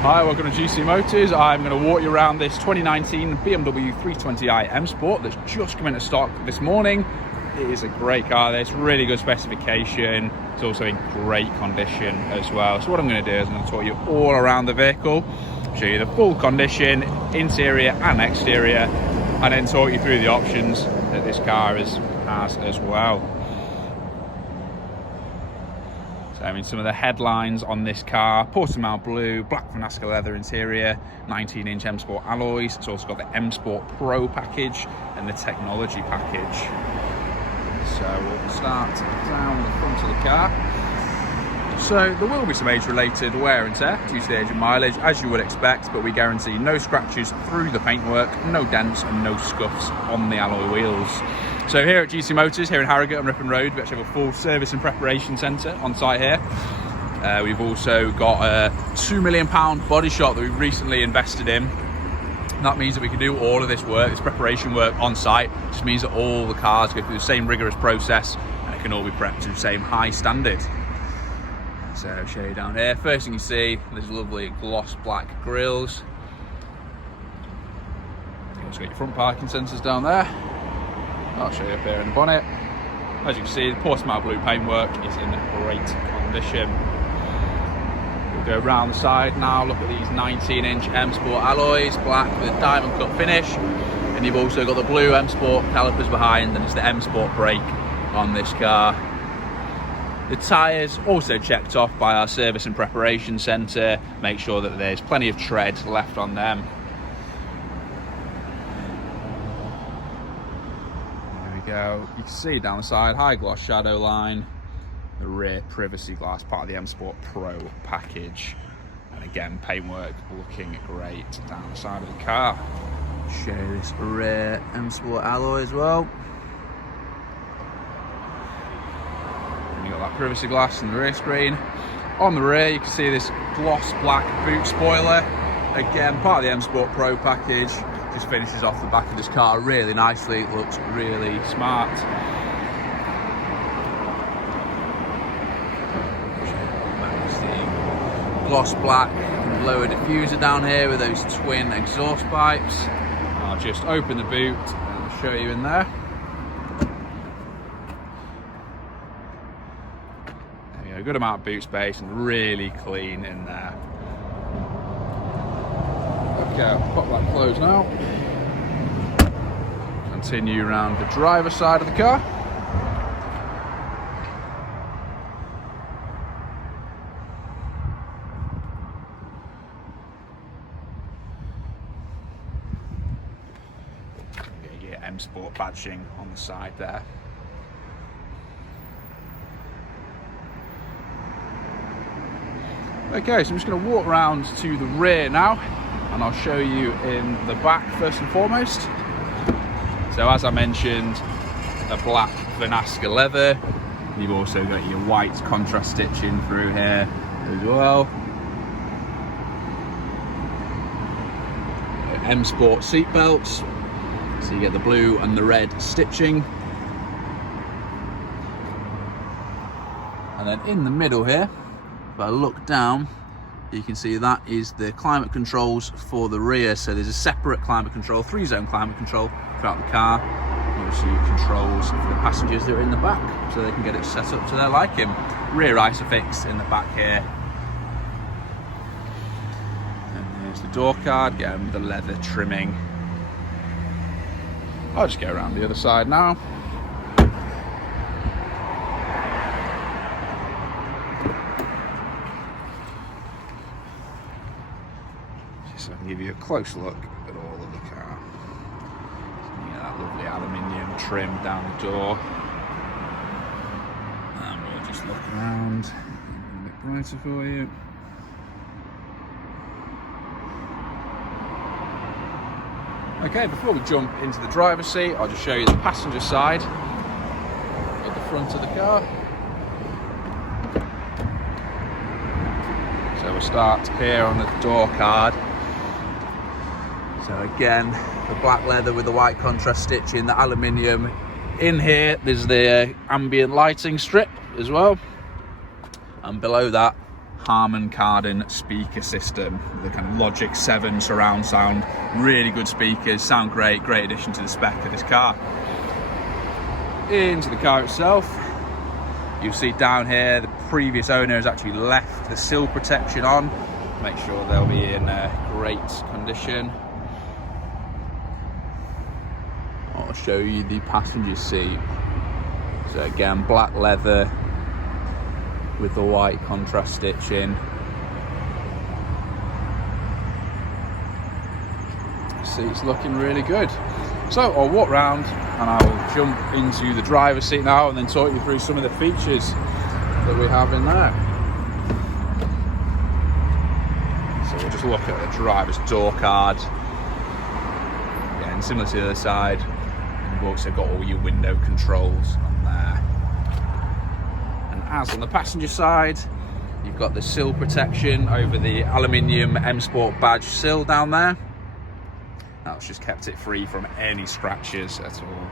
Hi, welcome to GC Motors. I'm going to walk you around this 2019 BMW 320i M Sport that's just come into stock this morning. It is a great car. It's really good specification. It's also in great condition as well. So what I'm going to do is I'm going to talk you all around the vehicle, show you the full condition, interior and exterior, and then talk you through the options that this car has as well. I mean, some of the headlines on this car: Portimao blue, black Finasca leather interior, 19-inch M Sport alloys. It's also got the M Sport Pro package and the technology package. So we'll start down the front of the car. So there will be some age-related wear and tear due to the age and mileage, as you would expect, but we guarantee no scratches through the paintwork, no dents and no scuffs on the alloy wheels. So here at GC Motors, here in Harrogate on Ripon Road, we actually have a full service and preparation centre on site here. We've also got a £2 million body shop that we've recently invested in. And that means that we can do all of this work, this preparation work on site. It just means that all the cars go through the same rigorous process and it can all be prepped to the same high standard. So I'll show you down here. First thing you see, there's lovely gloss black grills. You've also got your front parking sensors down there. I'll show you up here in the bonnet. As you can see, the Portimao blue paintwork is in great condition. We'll go around the side now, look at these 19-inch M Sport alloys, black with a diamond cut finish. And you've also got the blue M Sport calipers behind, and it's the M Sport brake on this car. The tyres also checked off by our service and preparation centre. Make sure that there's plenty of tread left on them. Go. You can see down the side, high gloss shadow line, the rear privacy glass, part of the M Sport Pro package, and again paintwork looking great down the side of the car. Show you this rear M Sport alloy as well. And you got that privacy glass in the rear screen. On the rear you can see this gloss black boot spoiler, again part of the M Sport Pro package. Just finishes off the back of this car really nicely. It looks really smart. The gloss black lower diffuser down here with those twin exhaust pipes. I'll just open the boot and show you in there. There you go, good amount of boot space and really clean in there. Okay, I'll pop that closed now. Continue around the driver's side of the car. Get your M Sport badging on the side there. Okay, so I'm just going to walk around to the rear now, and I'll show you in the back first and foremost. So as I mentioned, a black Finasca leather. You've also got your white contrast stitching through here as well. M Sport seat belts. So you get the blue and the red stitching. And then in the middle here, if I look down, you can see that is the climate controls for the rear. So there's a separate climate control, 3-zone climate control throughout the car. Obviously controls for the passengers that are in the back, so they can get it set up to their liking. Rear ISOFIX in the back here. And there's the door card, again with the leather trimming. I'll just go around the other side now. So I can give you a close look at all of the car. So you get that lovely aluminium trim down the door. And we'll just look around a bit brighter for you. Okay, before we jump into the driver's seat, I'll just show you the passenger side at the front of the car. So we'll start here on the door card. So again, the black leather with the white contrast stitching, the aluminium. In here, there's the ambient lighting strip as well. And below that, Harman Kardon speaker system, the kind of Logic 7 surround sound. Really good speakers, sound great, great addition to the spec of this car. Into the car itself, you'll see down here the previous owner has actually left the sill protection on. Make sure they'll be in great condition. I'll show you the passenger seat. So again, black leather with the white contrast stitching. Seat's looking really good. So I'll walk round and I'll jump into the driver's seat now and then talk you through some of the features that we have in there. So we'll just look at the driver's door card. Again, similar to the other side. And you've also got all your window controls on there. And as on the passenger side, you've got the sill protection over the aluminium M Sport badge sill down there. That's just kept it free from any scratches at all.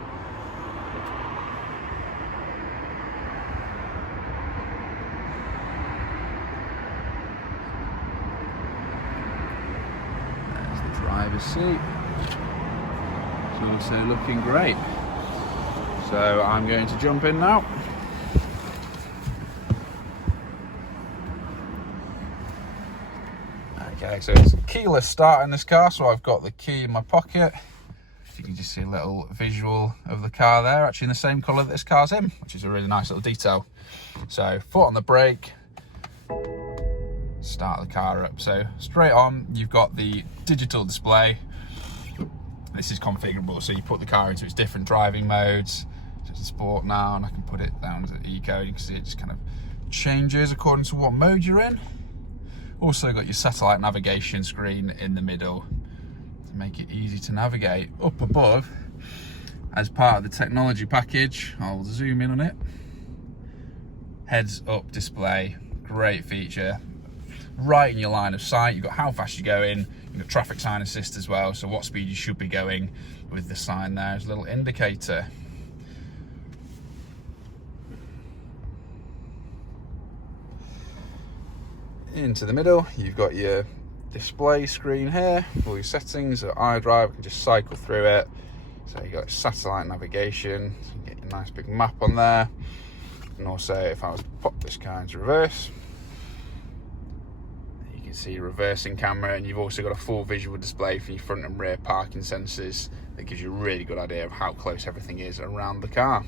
There's the driver's seat. It's also looking great. So I'm going to jump in now. Okay, so it's keyless start in this car, so I've got the key in my pocket. You can just see a little visual of the car there, actually in the same colour that this car's in, which is a really nice little detail. So foot on the brake, start the car up. So straight on, you've got the digital display. This is configurable, so you put the car into its different driving modes. So it's sport now, and I can put it down to eco. You can see it just kind of changes according to what mode you're in. Also got your satellite navigation screen in the middle to make it easy to navigate. Up above, as part of the technology package, I'll zoom in on it. Heads up display, great feature. Right in your line of sight, you've got how fast you're going, you've got traffic sign assist as well, so what speed you should be going with the sign there as a little indicator. Into the middle, you've got your display screen here, all your settings. So iDrive, can just cycle through it. So you've got satellite navigation, so you get your nice big map on there. And also, if I was to pop this car into reverse, you can see reversing camera, and you've also got a full visual display for your front and rear parking sensors that gives you a really good idea of how close everything is around the car.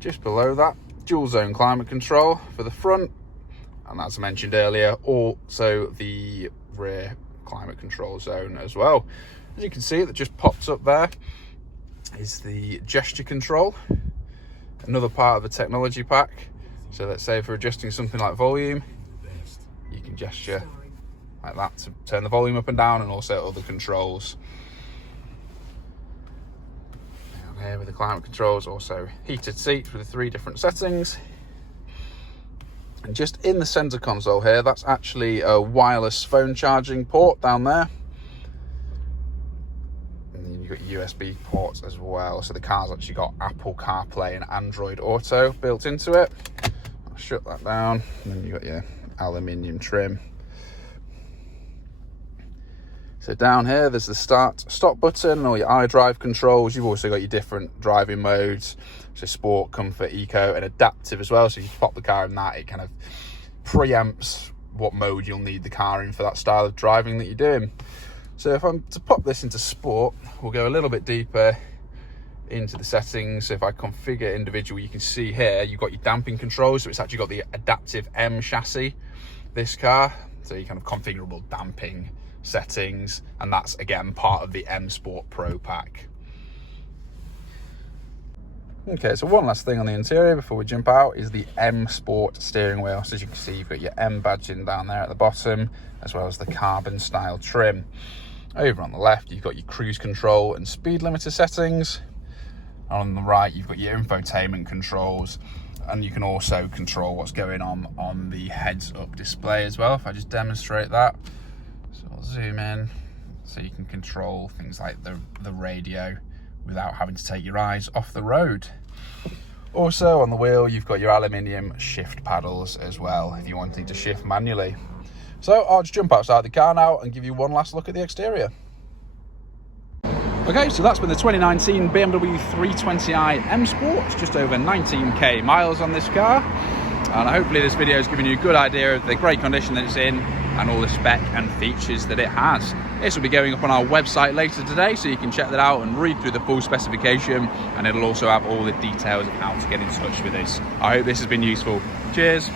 Just below that, dual zone climate control for the front. And as I mentioned earlier, also the rear climate control zone as well. As you can see, that just pops up there is the gesture control, another part of the technology pack. So let's say for adjusting something like volume, you can gesture like that to turn the volume up and down, and also other controls. Down here with the climate controls, also heated seats with the 3 different settings. And just in the center console here, that's actually a wireless phone charging port down there. And then you've got USB ports as well. So the car's actually got Apple CarPlay and Android Auto built into it. I'll shut that down. And then you've got your aluminium trim. So down here, there's the stop button and all your iDrive controls. You've also got your different driving modes. So sport, comfort, eco, and adaptive as well. So you pop the car in that, it kind of preempts what mode you'll need the car in for that style of driving that you're doing. So if I'm to pop this into sport, we'll go a little bit deeper into the settings. So if I configure individual, you can see here, you've got your damping controls. So it's actually got the adaptive M chassis, this car. So you kind of configurable damping settings. And that's, again, part of the M Sport Pro pack. Okay, so one last thing on the interior before we jump out is the M Sport steering wheel. So as you can see, you've got your M badging down there at the bottom, as well as the carbon style trim. Over on the left, you've got your cruise control and speed limiter settings. On the right, you've got your infotainment controls, and you can also control what's going on the heads up display as well. If I just demonstrate that, so I'll zoom in, so you can control things like the radio without having to take your eyes off the road. Also on the wheel, you've got your aluminium shift paddles as well, if you're wanting to shift manually. So I'll just jump outside the car now and give you one last look at the exterior. Okay, so that's been the 2019 BMW 320i M Sport. It's just over 19k miles on this car. And hopefully this video has given you a good idea of the great condition that it's in and all the spec and features that it has. This will be going up on our website later today, so you can check that out and read through the full specification, and it'll also have all the details of how to get in touch with us. I hope this has been useful. Cheers.